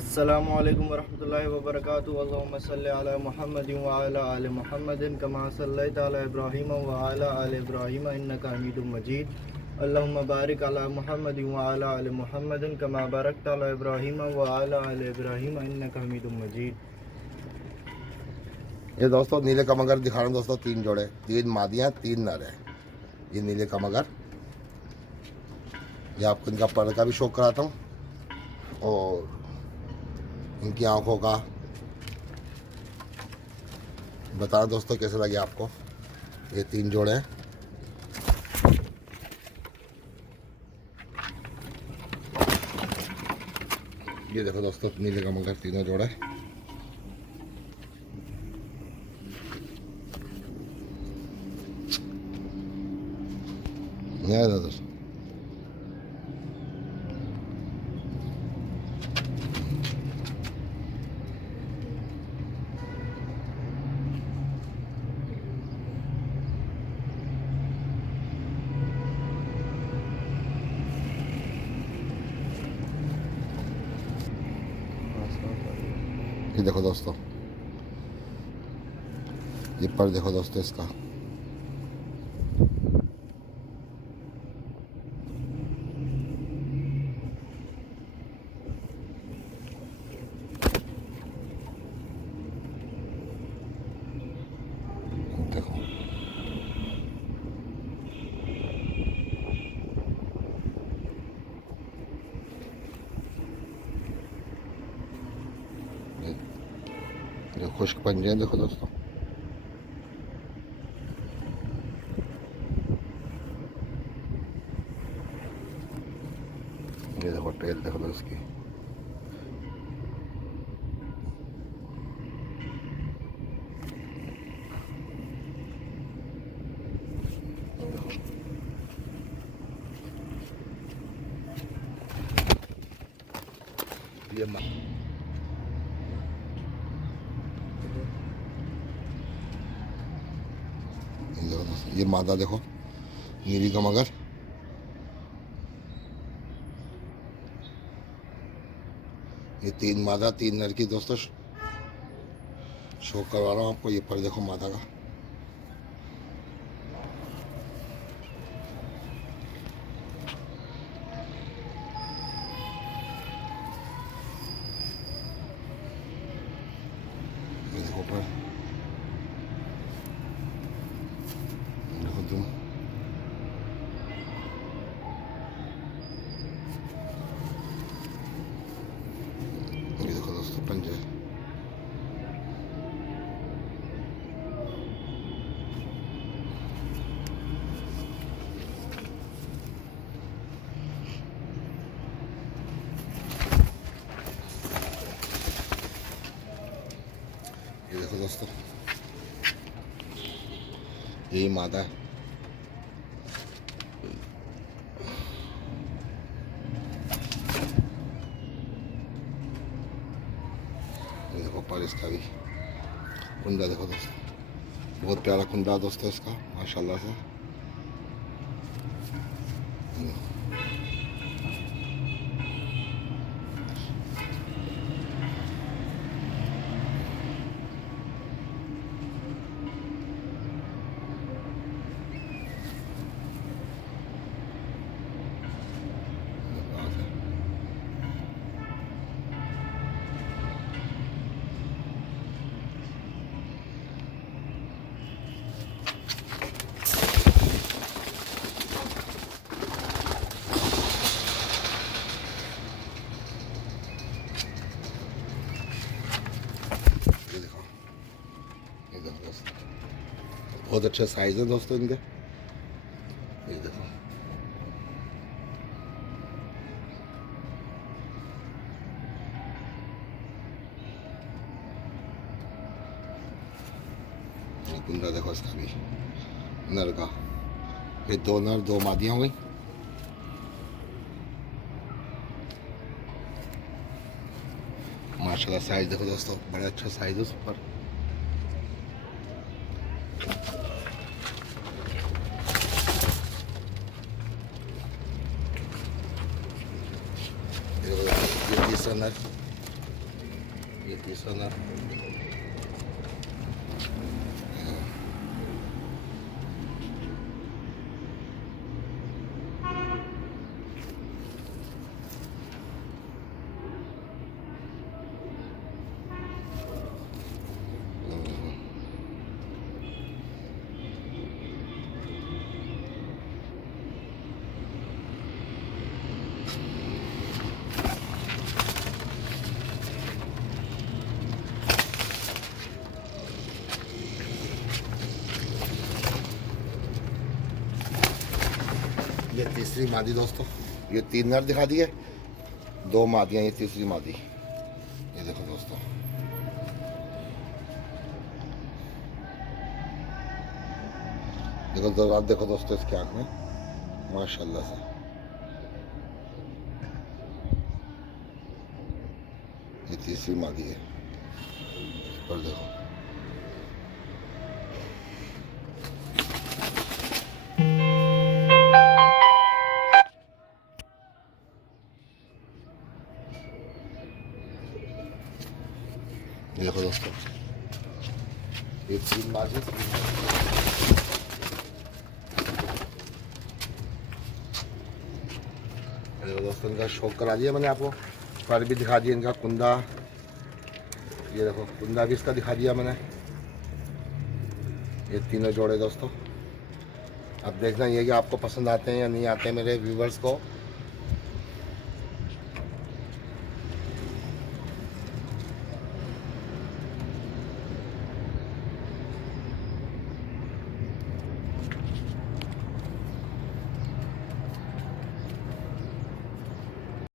अस्सलामुअलैकुम वरहमतुल्लाहि वबरकातुहू। अल्लाहुम्मा सल्लि अला मुहम्मदिन व अला आलि मुहम्मदिन कमा सल्लैता अला इब्राहीम व अला आलि इब्राहीम इन्नका हमीदुम मजीद। अल्लाहुम्मा बारिक अला मुहम्मदिन व अला आलि मुहम्मदिन कमा बारकता अला इब्राहीम व अला आलि इब्राहीम इन्नका हमीदुम मजीद। ये दोस्तों नीले कमगर दिखा रहा हूँ दोस्तों, 3 जोड़े, 3 मादियाँ 3 नर है। ये नीले कमगर, ये आपको इनका पर का भी शौक कराता हूँ और इनकी आंखों का बताना दोस्तों कैसे लगे आपको। ये 3 जोड़े हैं। ये देखो दोस्तों नीले कमगर तीनों जोड़े। ये दोस्तों ये देखो दोस्तों, ये पर देखो दोस्तों इसका। देखो ये खुश्क पंजे हैं, देखो दोस्तों। ये देखो टेल देखो दोस्तों इसकी। ये ये मादा देखो नीली कमगर। ये 3 मादा 3 नर की दोस्तों शो करवा रहा हूँ आपको। ये पर देखो मादा का। ये देखो पर, देखो तुम। ये देखो दोस्तों पंजे। ये देखो दोस्तों यही मादा है। ये देखो पर इसका भी कुंडा देखो दोस्तों, बहुत प्यारा कुंडा दोस्तों इसका माशाल्लाह से। ये देखो, ये देखो दोस्तों बहुत अच्छा साइज है दोस्तों इनके। ये देखो ये कुंडा देखो इसका भी नर का। ये 2 नर 2 मादियाँ हुई। माशाल्लाह साइज देखो दोस्तों, बड़ा अच्छा साइज है उस पर। ये तीसरा नर। ये तीसरा नर। ये तीसरी मादी दोस्तों, ये 3 नर दिखा दिए, 2 मादियाँ, ये तीसरी मादी। ये देखो दोस्तों, देखो तो आप देखो दोस्तों इसके आँख में माशाल्लाह से। ये तीसरी मादी है, पर देखो ये देखो दोस्तों, ये 3 मादी। देखो दोस्तों, इनका शौक करा दिया मैंने आपको, पर भी दिखा दिया इनका कुंदा। ये देखो कुंदा भी इसका दिखा दिया मैंने। ये तीनों जोड़े दोस्तों, अब देखना ये कि आपको पसंद आते हैं या नहीं आते हैं मेरे व्यूवर्स को।